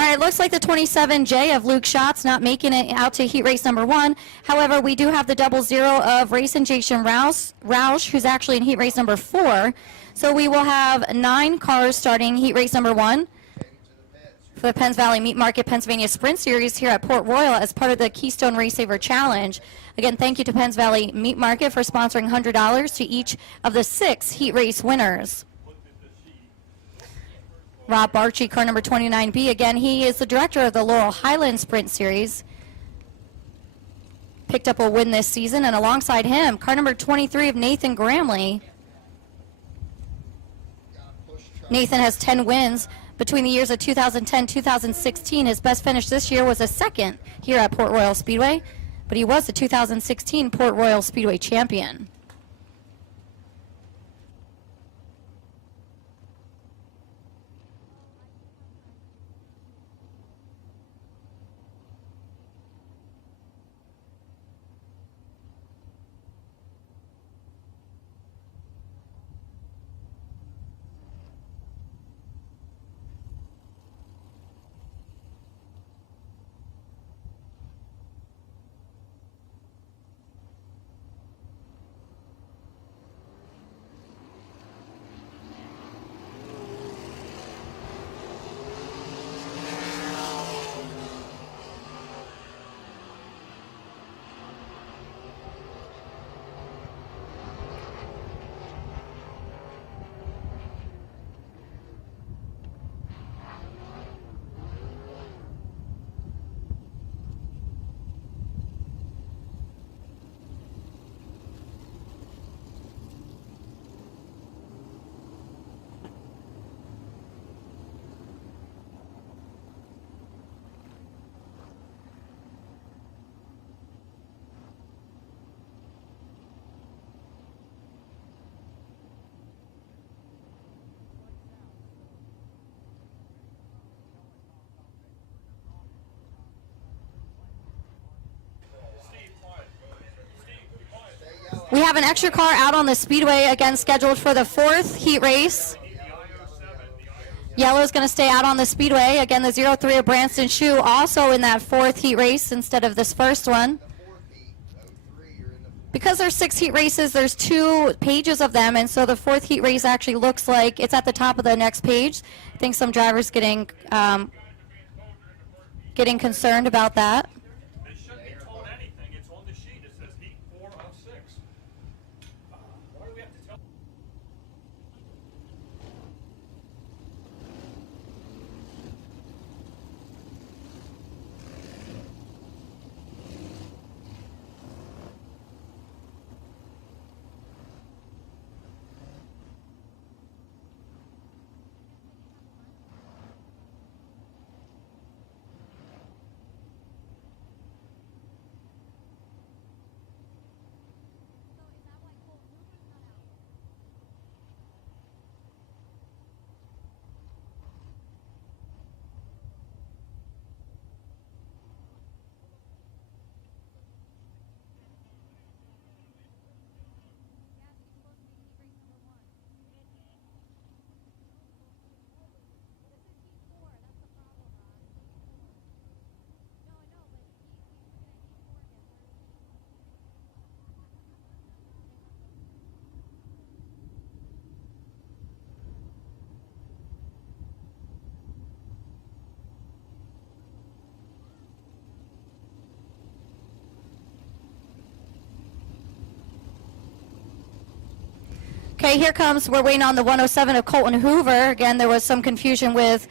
All right, looks like the 27J of Luke Schatz not making it out to heat race number 1. However, we do have the 00 of Racing Jason Roush, who's actually in heat race number 4. So we will have 9 cars starting heat race number 1 for the Penns Valley Meat Market Pennsylvania Sprint Series here at Port Royal as part of the Keystone RaceSaver Challenge. Again, thank you to Penns Valley Meat Market for sponsoring $100 to each of the 6 heat race winners. Rob Barchi, car number 29B. Again, he is the director of the Laurel Highlands Sprint Series. Picked up a win this season, and alongside him, car number 23 of Nathan Gramley. Nathan has 10 wins between the years of 2010-2016. His best finish this year was a 2nd here at Port Royal Speedway, but he was the 2016 Port Royal Speedway champion. We have an extra car out on the speedway, again scheduled for the 4th heat race. Yellow is going to stay out on the speedway. Again, the 03 of Branston Shue also in that 4th heat race instead of this first one. Because there's 6 heat races, there's 2 pages of them, and so the 4th heat race actually looks like it's at the top of the next page. I think some drivers getting concerned about that. Okay, here comes, we're waiting on the 107 of Colton Hoover. Again, there was some confusion with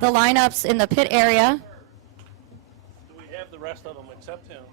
the lineups in the pit area. Do we have the rest of them except him?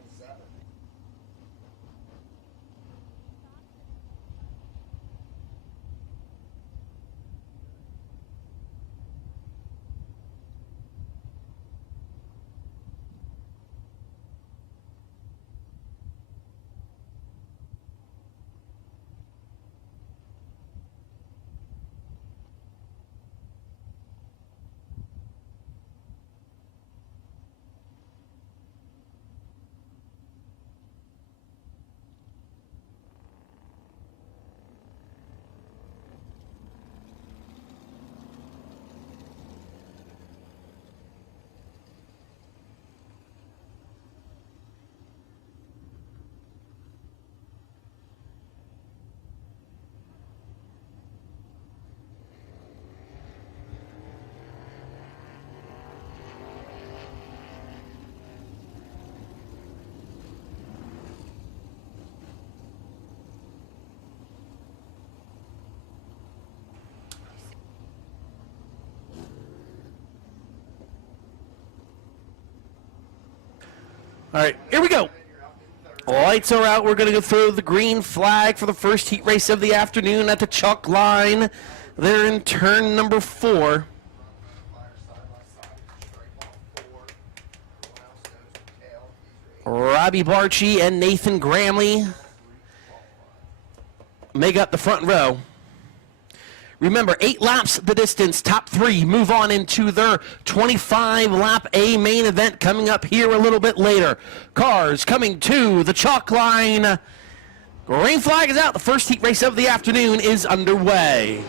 All right, here we go. Lights are out. We're going to go throw the green flag for the first heat race of the afternoon at the chalk line. They're in turn number 4. Robbie Barchi and Nathan Gramley make up the front row. Remember, 8 laps the distance. Top 3 move on into their 25-lap A main event coming up here a little bit later. Cars coming to the chalk line. Green flag is out. The first heat race of the afternoon is underway.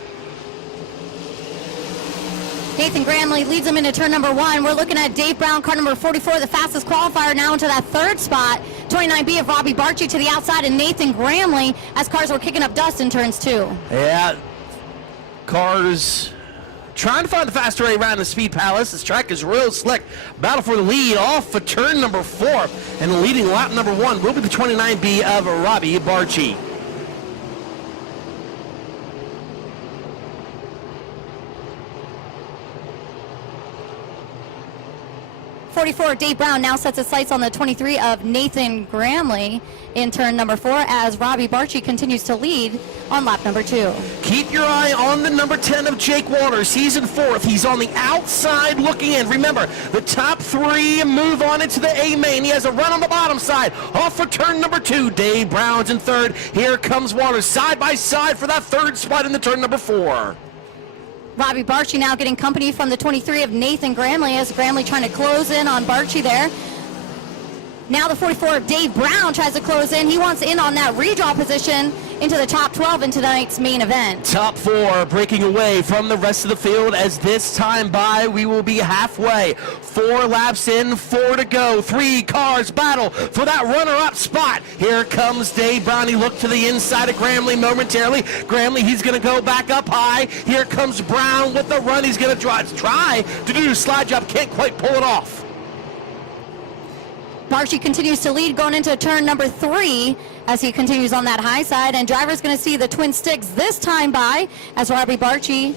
Nathan Gramley leads them into turn number 1. We're looking at Dave Brown, car number 44, the fastest qualifier, now into that 3rd spot. 29B of Robbie Barchi to the outside, and Nathan Gramley as cars were kicking up dust in turns 2. Yeah. Cars trying to find the faster way around the Speed Palace. This track is real slick. Battle for the lead off for turn number 4. And leading lap number 1 will be the 29B of Robbie Barchi. 44, Dave Brown now sets his sights on the 23 of Nathan Gramley in turn number 4 as Robbie Barchi continues to lead on lap number 2. Keep your eye on the number 10 of Jake Waters. He's in 4th. He's on the outside looking in. Remember, the top 3 move on into the A main. He has a run on the bottom side. Off for turn number 2. Dave Brown's in 3rd. Here comes Waters side by side for that 3rd spot in the turn number 4. Robbie Barchi now getting company from the 23 of Nathan Gramley as Gramley trying to close in on Barchi there. Now the 44 of Dave Brown tries to close in. He wants in on that redraw position into the top 12 in tonight's main event. Top 4 breaking away from the rest of the field as this time by we will be halfway. 4 laps in, 4 to go. 3 cars battle for that runner-up spot. Here comes Dave Brown. He looked to the inside of Gramley momentarily. Gramley, he's going to go back up high. Here comes Brown with the run. He's going to try to do a slide job. Can't quite pull it off. Barchi continues to lead going into turn number 3 as he continues on that high side, and driver's going to see the twin sticks this time by as Robbie Barchi.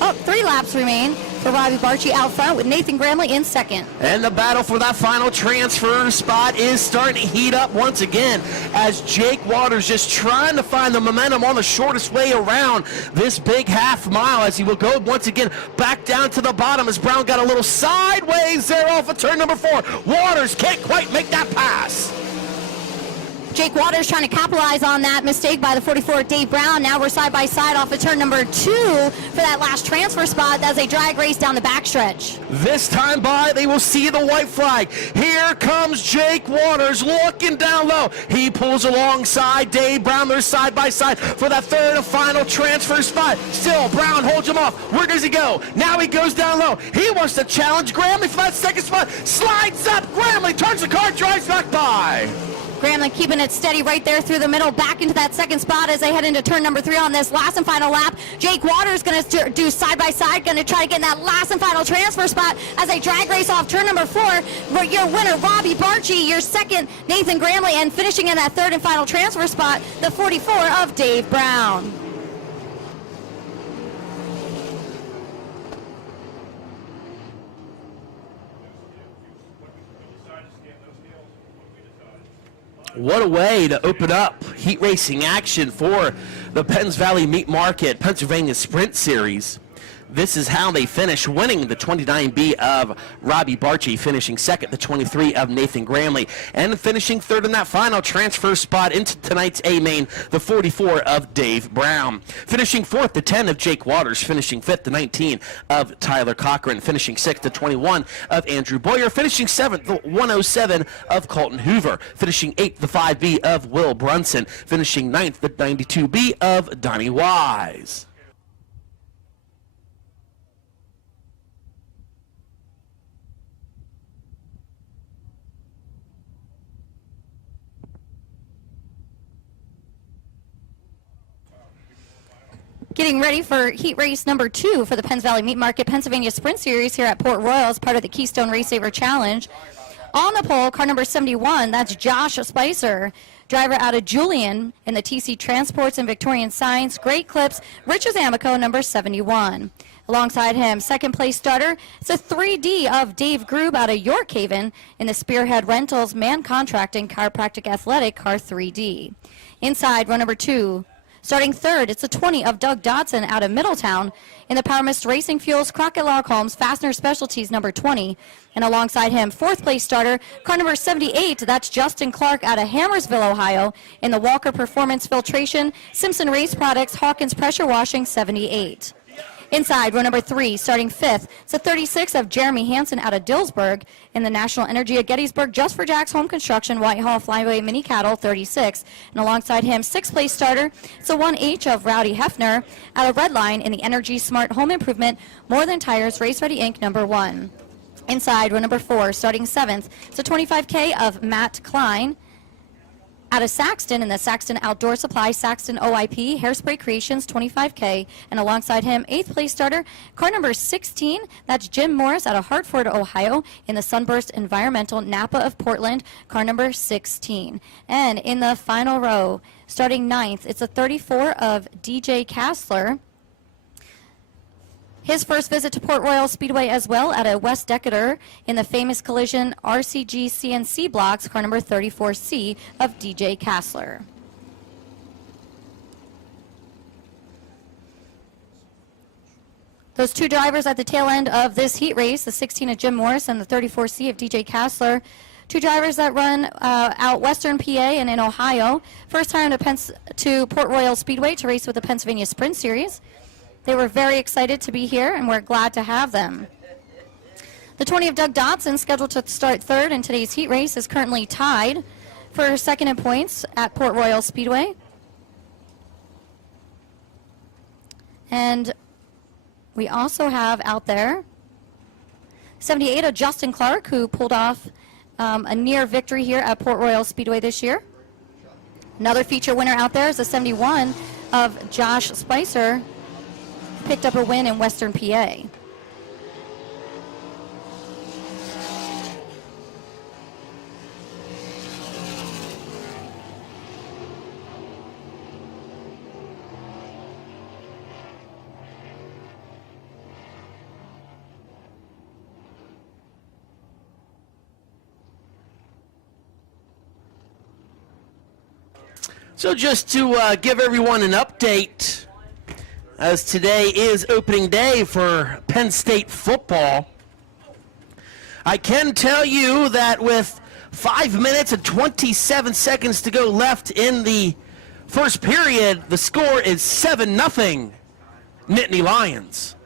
3 laps remain for Robbie Barchi out front with Nathan Gramley in 2nd. And the battle for that final transfer spot is starting to heat up once again as Jake Waters just trying to find the momentum on the shortest way around this big half mile as he will go once again back down to the bottom as Brown got a little sideways there off of turn number 4. Waters can't quite make that pass. Jake Waters trying to capitalize on that mistake by the 44 Dave Brown. Now we're side by side off of turn number 2 for that last transfer spot as they drag race down the backstretch. This time by, they will see the white flag. Here comes Jake Waters looking down low. He pulls alongside Dave Brown. They're side by side for that 3rd and final transfer spot. Still, Brown holds him off. Where does he go? Now he goes down low. He wants to challenge Gramley for that 2nd spot. Slides up. Gramley turns the car, drives back by. Gramley keeping it steady right there through the middle, back into that 2nd spot as they head into turn number 3 on this last and final lap. Jake Waters going to do side by side, going to try to get in that last and final transfer spot as they drag race off turn number 4. Your winner, Robbie Barchi, your 2nd, Nathan Gramley, and finishing in that 3rd and final transfer spot, the 44 of Dave Brown. What a way to open up heat racing action for the Penns Valley Meat Market Pennsylvania Sprint Series. This is how they finish, winning the 29B of Robbie Barchi, finishing 2nd, the 23 of Nathan Gramley, and finishing 3rd in that final transfer spot into tonight's A main, the 44 of Dave Brown. Finishing 4th, the 10 of Jake Waters, finishing 5th, the 19 of Tyler Cochran, finishing 6th, the 21 of Andrew Boyer, finishing 7th, the 107 of Colton Hoover, finishing 8th, the 5B of Will Brunson, finishing 9th, the 92B of Donnie Wise. Getting ready for heat race number 2 for the Penns Valley Meat Market Pennsylvania Sprint Series here at Port Royal as part of the Keystone RaceSaver Challenge. On the pole, car number 71, that's Josh Spicer, driver out of Julian in the TC Transports and Victorian Science. Great clips, Richard Amico, number 71. Alongside him, second place starter, it's a 3D of Dave Grube out of York Haven in the Spearhead Rentals Man Contracting Chiropractic Athletic Car 3D. Inside, row number 2. Starting third, it's a 20 of Doug Dodson out of Middletown in the Power Mist Racing Fuels Crockett Holmes Fastener Specialties number 20. And alongside him, fourth place starter, car number 78, that's Justin Clark out of Hammersville, Ohio in the Walker Performance Filtration Simpson Race Products Hawkins Pressure Washing 78. Inside, row number 3, starting fifth, it's a 36 of Jeremy Hansen out of Dillsburg in the National Energy of Gettysburg, Just for Jack's Home Construction, Whitehall Flyway Mini Cattle, 36. And alongside him, sixth place starter, it's a 1H of Rowdy Hefner out of Redline in the Energy Smart Home Improvement, More Than Tires, Race Ready Inc. number 1. Inside, row number 4, starting seventh, it's a 25K of Matt Klein out of Saxton in the Saxton Outdoor Supply, Saxton OIP, Hairspray Creations, 25K. And alongside him, eighth place starter, car number 16, that's Jim Morris out of Hartford, Ohio, in the Sunburst Environmental, Napa of Portland, car number 16. And in the final row, starting ninth, it's a 34 of DJ Kassler. His first visit to Port Royal Speedway as well at a West Decatur in the famous collision RCG CNC blocks, car number 34C of DJ Kassler. Those two drivers at the tail end of this heat race, the 16 of Jim Morris and the 34C of DJ Kassler, two drivers that run out Western PA and in Ohio. First time to Port Royal Speedway to race with the Pennsylvania Sprint Series. They were very excited to be here, and we're glad to have them. The 20 of Doug Dodson, scheduled to start third in today's heat race, is currently tied for second in points at Port Royal Speedway. And we also have out there 78 of Justin Clark, who pulled off a near victory here at Port Royal Speedway this year. Another feature winner out there is the 71 of Josh Spicer, picked up a win in Western PA. So just to give everyone an update, as today is opening day for Penn State football, I can tell you that with 5 minutes and 27 seconds to go left in the first period, the score is 7-0 Nittany Lions.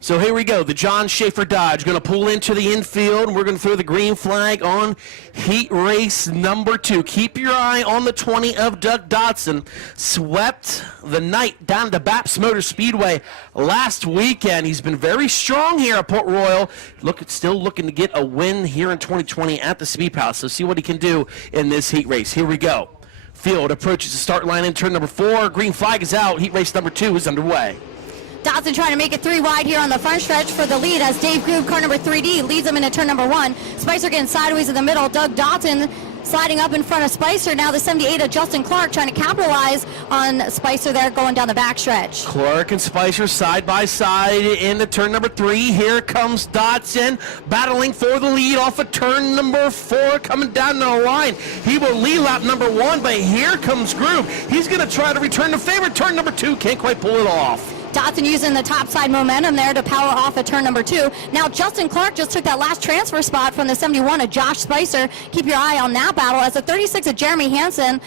So here we go. The John Schaefer Dodge going to pull into the infield, and we're going to throw the green flag on heat race number 2. Keep your eye on the 20 of Doug Dodson. Swept the night down to Baps Motor Speedway last weekend. He's been very strong here at Port Royal. Still looking to get a win here in 2020 at the Speed Palace. So see what he can do in this heat race. Here we go. Field approaches the start line in turn number 4. Green flag is out. Heat race number 2 is underway. Dodson trying to make it 3 wide here on the front stretch for the lead as Dave Grube, car number 3D, leads him into turn number 1. Spicer getting sideways in the middle. Doug Dodson sliding up in front of Spicer. Now the 78 of Justin Clark trying to capitalize on Spicer there going down the backstretch. Clark and Spicer side by side into turn number 3. Here comes Dodson battling for the lead off of turn number 4, coming down the line. He will lead lap number 1, but here comes Grube. He's going to try to return the favor. Turn number 2, can't quite pull it off. Dodson using the top side momentum there to power off at turn number 2. Now Justin Clark just took that last transfer spot from the 71 of Josh Spicer. Keep your eye on that battle as the 36 of Jeremy Hansen,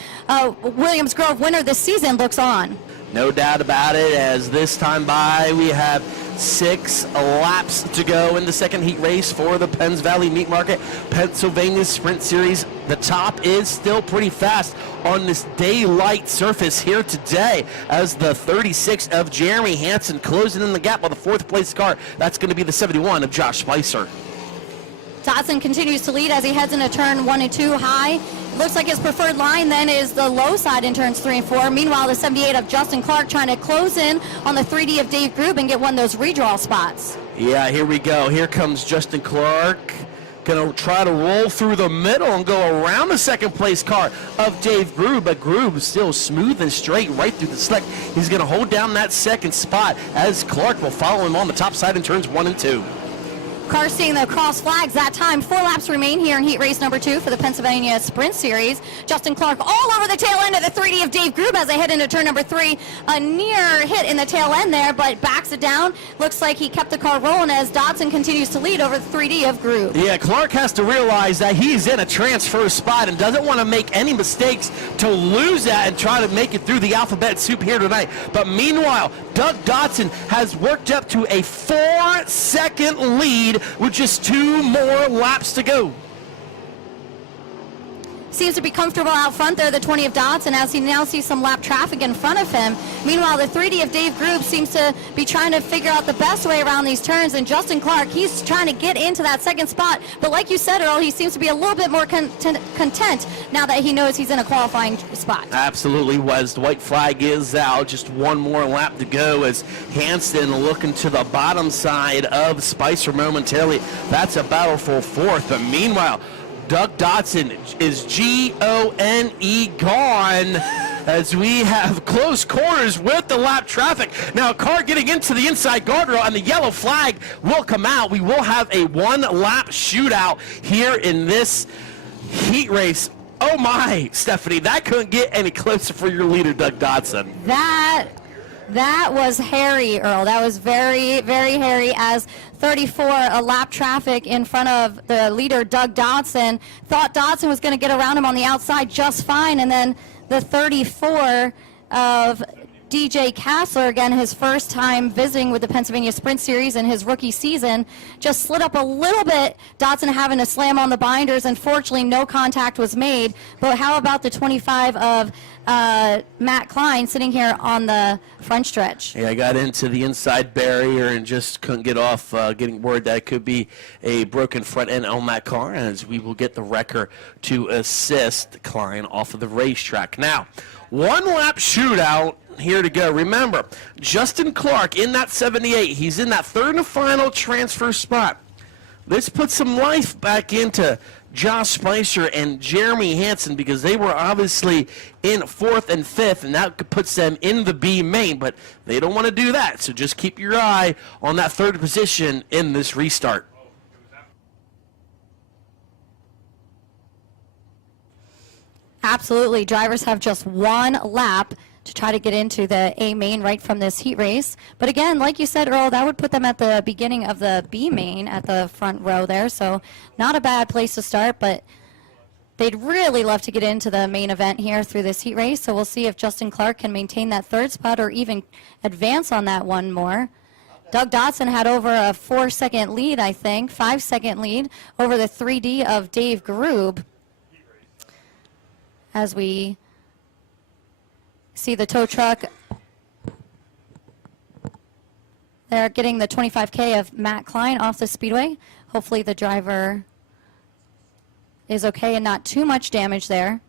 Williams Grove winner this season, looks on. No doubt about it, as this time by we have 6 laps to go in the second heat race for the Penns Valley Meat Market Pennsylvania Sprint Series. The top is still pretty fast on this daylight surface here today as the 36 of Jeremy Hansen closing in the gap on the 4th place car. That's going to be the 71 of Josh Spicer. Dodson continues to lead as he heads into turn 1 and 2 high Looks like his preferred line then is the low side in turns 3 and 4. Meanwhile, the 78 of Justin Clark trying to close in on the 3D of Dave Grube and get one of those redraw spots. Yeah, here we go. Here comes Justin Clark. Going to try to roll through the middle and go around the second place car of Dave Grube, but Grube still smooth and straight right through the slick. He's going to hold down that second spot as Clark will follow him on the top side in turns 1 and 2. Car seeing the cross flags that time. 4 laps remain here in heat race number 2 for the Pennsylvania Sprint Series. Justin Clark all over the tail end of the 3D of Dave Grube as they head into turn number 3. A near hit in the tail end there, but backs it down. Looks like he kept the car rolling as Dodson continues to lead over the 3D of Grube. Yeah, Clark has to realize that he's in a transfer spot and doesn't want to make any mistakes to lose that and try to make it through the alphabet soup here tonight. But meanwhile, Doug Dodson has worked up to a 4-second lead with just 2 more laps to go. Seems to be comfortable out front there, the 20 of Dodson, as he now sees some lap traffic in front of him. Meanwhile, the 3D of Dave Grube seems to be trying to figure out the best way around these turns, and Justin Clark, he's trying to get into that second spot. But like you said, Earl, he seems to be a little bit more content now that he knows he's in a qualifying spot. Absolutely was. The white flag is out. Just 1 more lap to go as Hansen looking to the bottom side of Spicer momentarily. That's a battle for 4th. But meanwhile, Doug Dodson is G-O-N-E gone as we have close quarters with the lap traffic. Now, a car getting into the inside guardrail and the yellow flag will come out. We will have a 1-lap shootout here in this heat race. Oh my, Stephanie, that couldn't get any closer for your leader, Doug Dodson. That was hairy, Earl. That was very, very hairy as 34, a lap traffic in front of the leader, Doug Dodson. Thought Dodson was going to get around him on the outside just fine, and then the 34 of DJ Kassler, again, his first time visiting with the Pennsylvania Sprint Series in his rookie season, just slid up a little bit. Dodson having to slam on the binders. Unfortunately, no contact was made. But how about the 25 of Matt Klein sitting here on the front stretch? Yeah, I got into the inside barrier and just couldn't get off, getting word that it could be a broken front end on that car, as we will get the wrecker to assist Klein off of the racetrack. Now, 1-lap shootout here to go. Remember, Justin Clark in that 78. He's in that 3rd and final transfer spot. Let's put some life back into Josh Spicer and Jeremy Hansen, because they were obviously in 4th and 5th, and that puts them in the B main, but they don't want to do that. So just keep your eye on that 3rd position in this restart. Absolutely. Drivers have just 1 lap to try to get into the A main right from this heat race. But again, like you said, Earl, that would put them at the beginning of the B main at the front row there. So not a bad place to start, but they'd really love to get into the main event here through this heat race. So we'll see if Justin Clark can maintain that 3rd spot or even advance on that 1 more. Doug Dodson had over a 4-second lead, I think, 5-second lead over the 3D of Dave Grube. As we see the tow truck, they're getting the 25K of Matt Klein off the speedway. Hopefully the driver is okay and not too much damage there.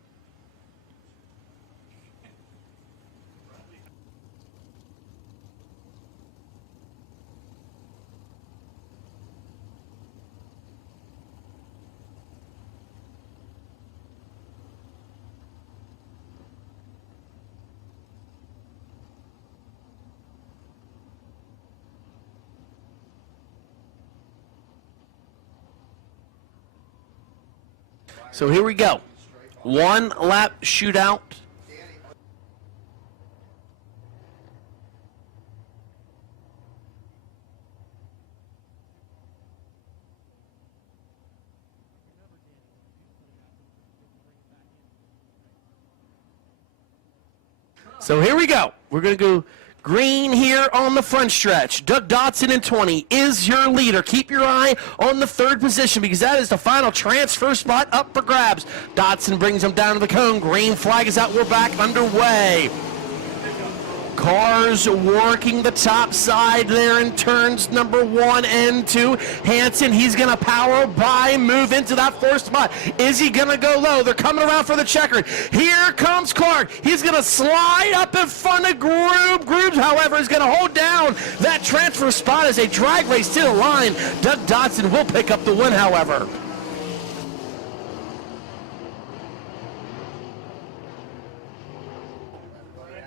So here we go. 1-lap shootout. So here we go. We're going to go green here on the front stretch. Doug Dodson in 20 is your leader. Keep your eye on the 3rd position, because that is the final transfer spot up for grabs. Dodson brings him down to the cone. Green flag is out. We're back underway. Cars working the top side there in turns number 1 and 2. Hansen, he's going to power by, move into that first spot. Is he going to go low? They're coming around for the checkered. Here comes Clark. He's going to slide up in front of Groob. Groob, however, is going to hold down that transfer spot as a drag race to the line. Doug Dodson will pick up the win, however.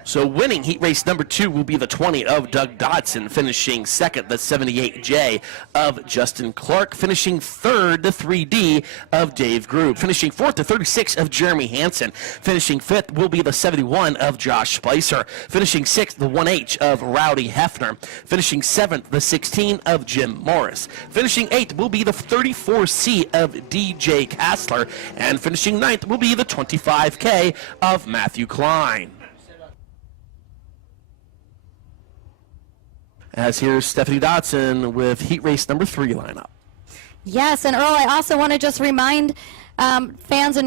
So winning heat race number 2 will be the 20 of Doug Dodson, finishing second, the 78J of Justin Clark, finishing third, the 3D of Dave Groob, finishing fourth, the 36 of Jeremy Hansen, finishing fifth will be the 71 of Josh Spicer, finishing sixth, the 1H of Rowdy Hefner, finishing seventh, the 16 of Jim Morris, finishing eighth will be the 34C of DJ Kassler, and finishing ninth will be the 25K of Matthew Klein. As here's Stephanie Dodson with heat race number 3 lineup. Yes, and Earl, I also want to just remind fans and